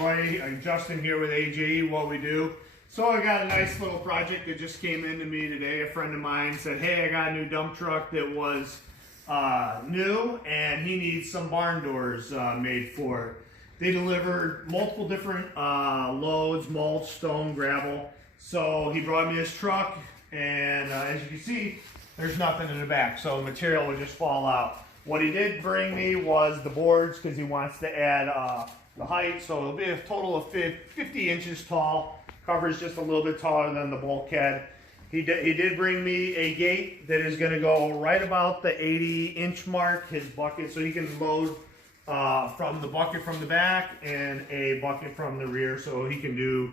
everybody. I'm Justin here with A.J.E. What we do. So I got a nice little project that just came in to me today. A friend of mine said, hey, I got a new dump truck that was new and he needs some barn doors made for it. They delivered multiple different loads, mulch, stone, gravel. So he brought me his truck and as you can see, there's nothing in the back. So the material would just fall out. What he did bring me was the boards because he wants to add the height. So it'll be a total of 50 inches tall. Covers just a little bit taller than the bulkhead. He did bring me a gate that is going to go right about the 80-inch mark, his bucket, so he can load from the bucket from the back and a bucket from the rear, so he can do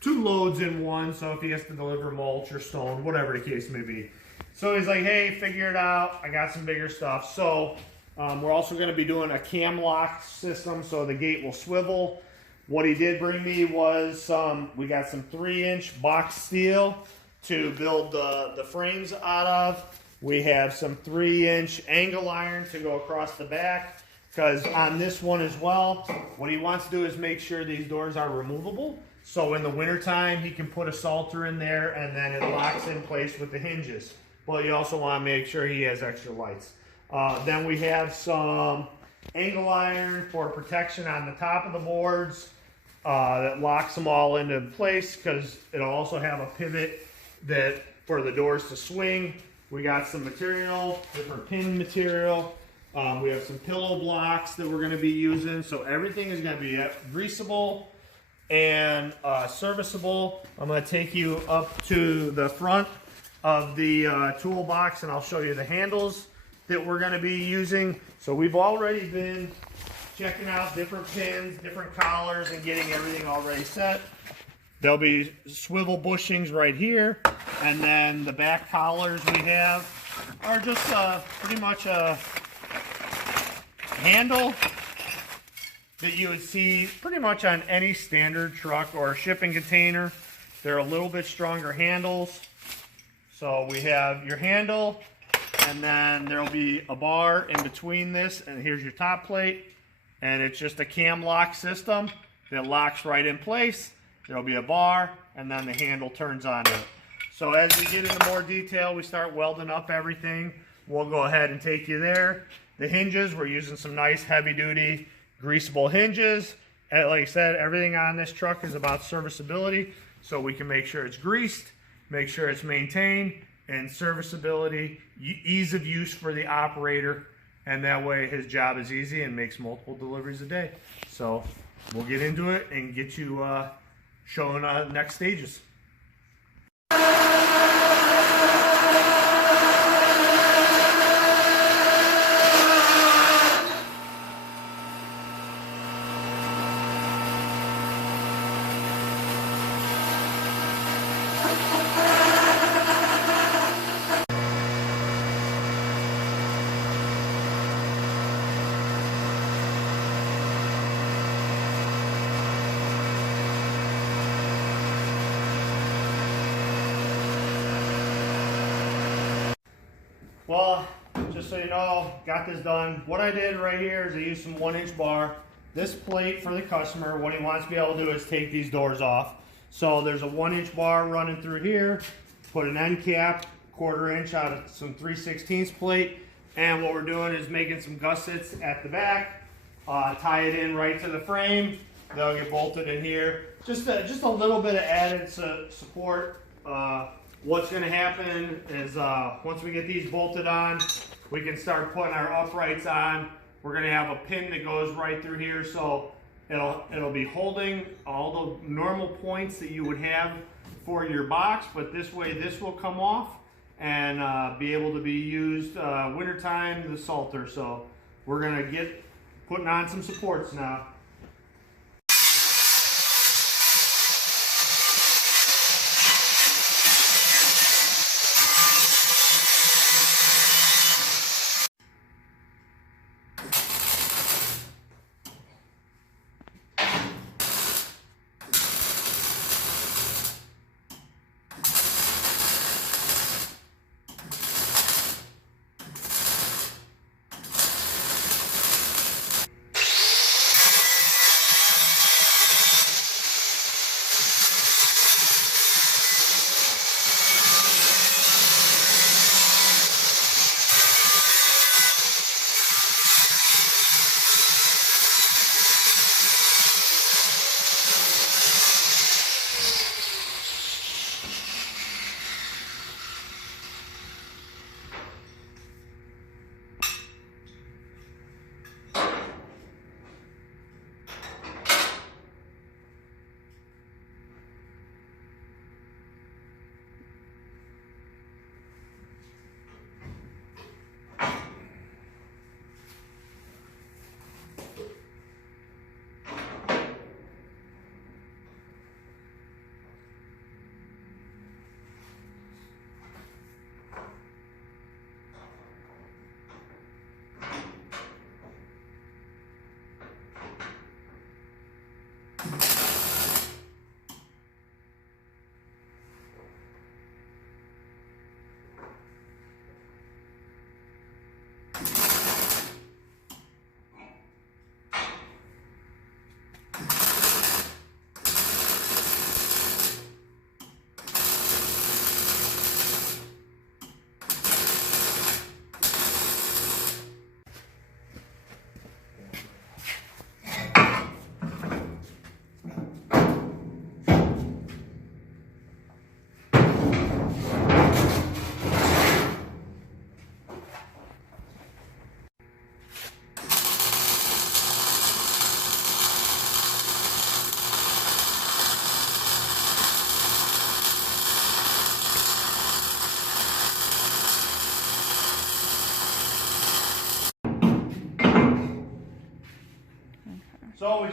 2 loads in one, so if he has to deliver mulch or stone, whatever the case may be. So he's like, hey, figure it out. I got some bigger stuff. So we're also going to be doing a cam lock system, so the gate will swivel. What he did bring me was we got some 3-inch box steel to build the frames out of. We have some 3-inch angle iron to go across the back, because on this one as well, what he wants to do is make sure these doors are removable. So in the wintertime, he can put a salter in there and then it locks in place with the hinges. But you also want to make sure he has extra lights. Then we have some angle iron for protection on the top of the boards that locks them all into place, because it'll also have a pivot that for the doors to swing. We got some material, different pin material. We have some pillow blocks that we're going to be using. So everything is going to be greasable and serviceable. I'm going to take you up to the front of the toolbox and I'll show you the handles that we're going to be using. So we've already been checking out different pins, different collars, and getting everything already set. There'll be swivel bushings right here, and then the back collars we have are just pretty much a handle that you would see pretty much on any standard truck or shipping container. They're a little bit stronger handles. So we have your handle, and then there'll be a bar in between this, and here's your top plate, and it's just a cam lock system that locks right in place. There'll be a bar, and then the handle turns on it. So as we get into more detail, we start welding up everything. We'll go ahead and take you there. The hinges, we're using some nice heavy-duty greasable hinges. And like I said, everything on this truck is about serviceability, so we can make sure it's greased, make sure it's maintained, and serviceability, ease of use for the operator, and that way his job is easy and makes multiple deliveries a day. So we'll get into it and get you showing next stages. Well, just so you know, got this done. What I did right here is I used some 1-inch bar. This plate for the customer, what he wants to be able to do is take these doors off. So there's a 1-inch bar running through here. Put an end cap, 1/4 inch out of some 3/16 plate. And what we're doing is making some gussets at the back. Tie it in right to the frame. They'll get bolted in here. Just a little bit of added support. What's going to happen is once we get these bolted on, we can start putting our uprights on. We're going to have a pin that goes right through here, so it'll be holding all the normal points that you would have for your box, but this way this will come off and be able to be used wintertime, the salter. So we're going to get putting on some supports now.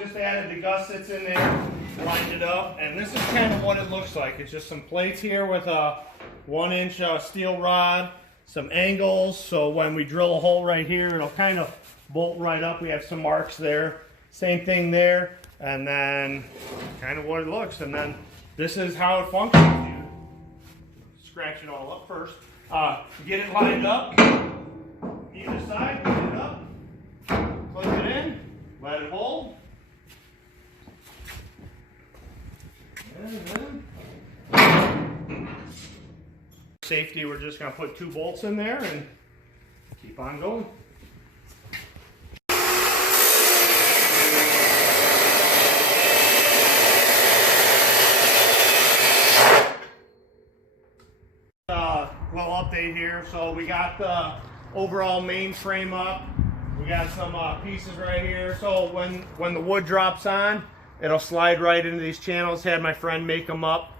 just added the gussets in there, lined it up, and this is kind of what it looks like. It's just some plates here with a 1-inch steel rod, some angles, so when we drill a hole right here, it'll kind of bolt right up. We have some marks there. Same thing there, and then kind of what it looks, and then this is how it functions. You scratch it all up first. Get it lined up, either side, put it up, clip it in, let it hold. And then, safety, we're just going to put 2 bolts in there and keep on going. Well, update here. So we got the overall main frame up. We got some pieces right here. So when the wood drops on, it'll slide right into these channels. Had my friend make them up.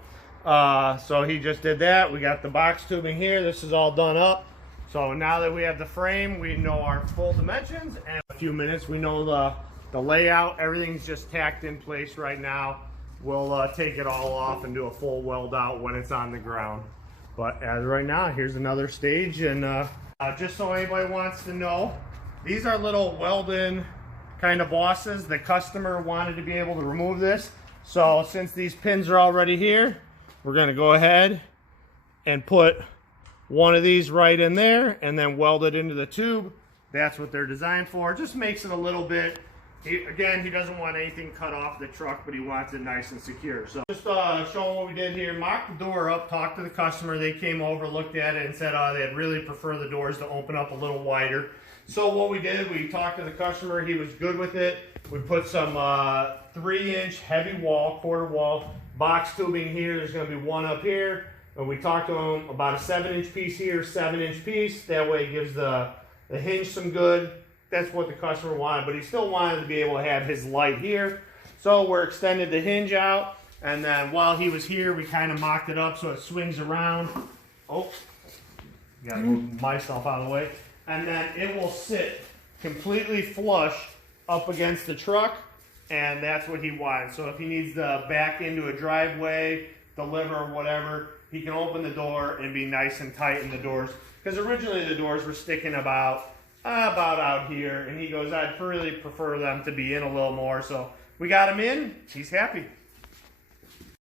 So he just did that. We got the box tubing here. This is all done up. So now that we have the frame, we know our full dimensions. And in a few minutes, we know the layout. Everything's just tacked in place right now. We'll take it all off and do a full weld out when it's on the ground. But as right now, here's another stage. And just so anybody wants to know, these are little weld-in kind of bosses. The customer wanted to be able to remove this. So since these pins are already here, we're going to go ahead and put one of these right in there and then weld it into the tube. That's what they're designed for. It just makes it a little bit, again, he doesn't want anything cut off the truck, but he wants it nice and secure. So just showing what we did here, mocked the door up, talked to the customer. They came over, looked at it, and said they'd really prefer the doors to open up a little wider. So what we did, we talked to the customer. He was good with it. We put some 3-inch heavy wall, quarter wall, box tubing here. There's going to be one up here. And we talked to him about a 7-inch piece here, 7-inch piece. That way it gives the hinge some good. That's what the customer wanted, but he still wanted to be able to have his light here. So we're extended the hinge out, and then while he was here, we kind of mocked it up so it swings around. Oh, gotta move myself out of the way. And then it will sit completely flush up against the truck, and that's what he wanted. So if he needs to back into a driveway, deliver, whatever, he can open the door and be nice and tight in the doors. Because originally the doors were sticking about out here, and he goes, I'd really prefer them to be in a little more. So we got him in. He's happy.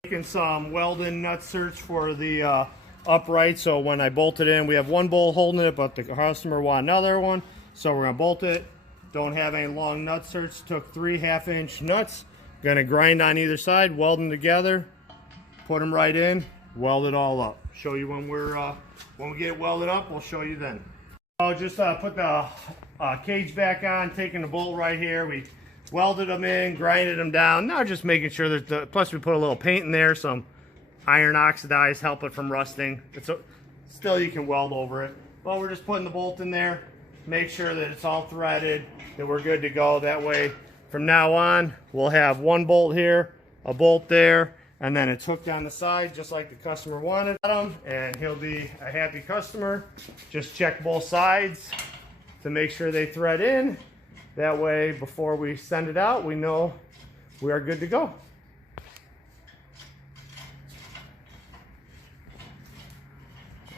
Making some welding nut certs for the upright. So when I bolt it in, we have one bolt holding it, but the customer want another one. So we're gonna bolt it. Don't have any long nut certs. Took 3 half-inch nuts. Gonna grind on either side, weld them together, put them right in, weld it all up. Show you when we get it welded up. We'll show you then. I'll just put the cage back on, taking the bolt right here. We welded them in, grinded them down. Now just making sure that plus we put a little paint in there, some iron oxidize, help it from rusting. Still you can weld over it. But we're just putting the bolt in there, make sure that it's all threaded, that we're good to go. That way from now on, we'll have one bolt here, a bolt there, and then it's hooked on the side just like the customer wanted them, and he'll be a happy customer. Just check both sides to make sure they thread in. That way, before we send it out, we know we are good to go.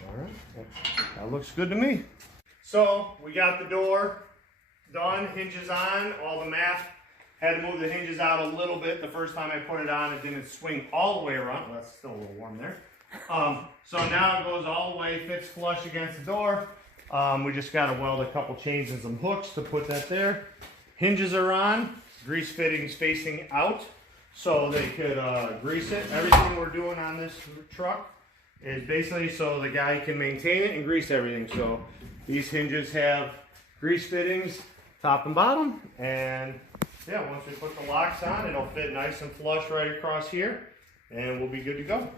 All right, that looks good to me. So we got the door done, hinges on, all the math. Had to move the hinges out a little bit. The first time I put it on, it didn't swing all the way around. Well, that's still a little warm there. So now it goes all the way, fits flush against the door. We just got to weld a couple chains and some hooks to put that there. Hinges are on, grease fittings facing out so they could grease it. Everything we're doing on this truck is basically so the guy can maintain it and grease everything. So these hinges have grease fittings, top and bottom, and yeah, once we put the locks on, it'll fit nice and flush right across here, and we'll be good to go.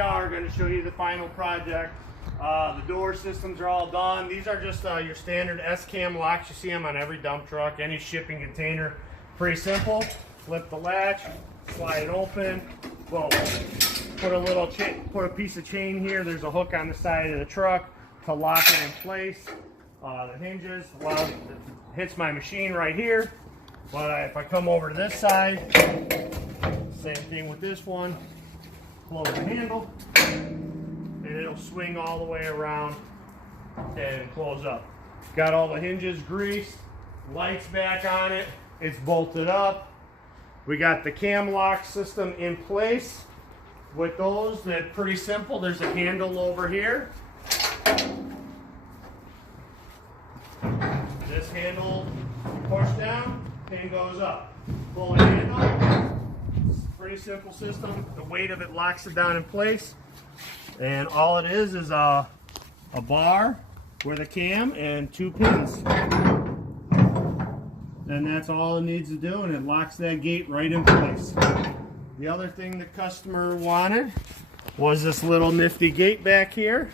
we are going to show you the final project. The door systems are all done. These are just your standard S-cam locks. You see them on every dump truck, any shipping container. Pretty simple. Flip the latch, slide it open. Well, put a piece of chain here. There's a hook on the side of the truck to lock it in place. The hinges, well, it hits my machine right here. But if I come over to this side, same thing with this one. Close the handle, and it'll swing all the way around and close up. Got all the hinges greased, lights back on it, it's bolted up. We got the cam lock system in place. With those, that's pretty simple. There's a handle over here. This handle, push down, thing goes up. Pull the handle. Pretty simple system. The weight of it locks it down in place. And all it is a bar with a cam and 2 pins. And that's all it needs to do, and it locks that gate right in place. The other thing the customer wanted was this little nifty gate back here.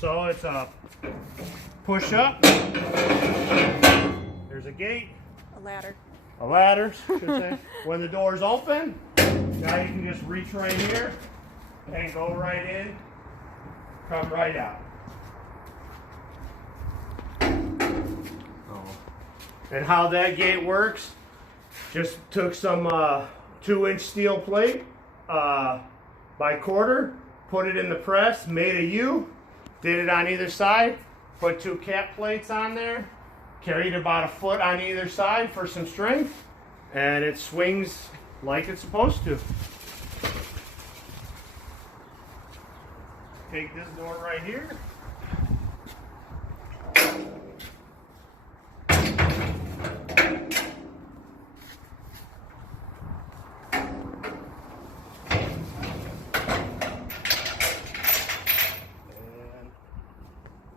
So it's a push up. There's a gate. A ladder, should say. When the door's open, now you can just reach right here and go right in, come right out. And how that gate works, just took some 2-inch steel plate by quarter, put it in the press, made a U, did it on either side, put 2 cap plates on there, carried about 1 foot on either side for some strength, and it swings like it's supposed to. Take this door right here.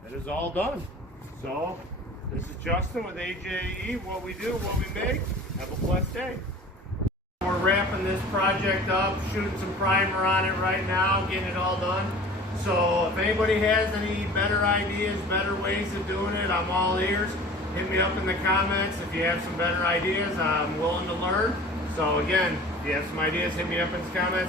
And it is all done. So, this is Justin with A.J.E. What we do, what we make. Have a blessed day. We're wrapping this project up, shooting some primer on it right now, getting it all done. So if anybody has any better ideas, better ways of doing it, I'm all ears. Hit me up in the comments if you have some better ideas. I'm willing to learn. So again, if you have some ideas, hit me up in the comments.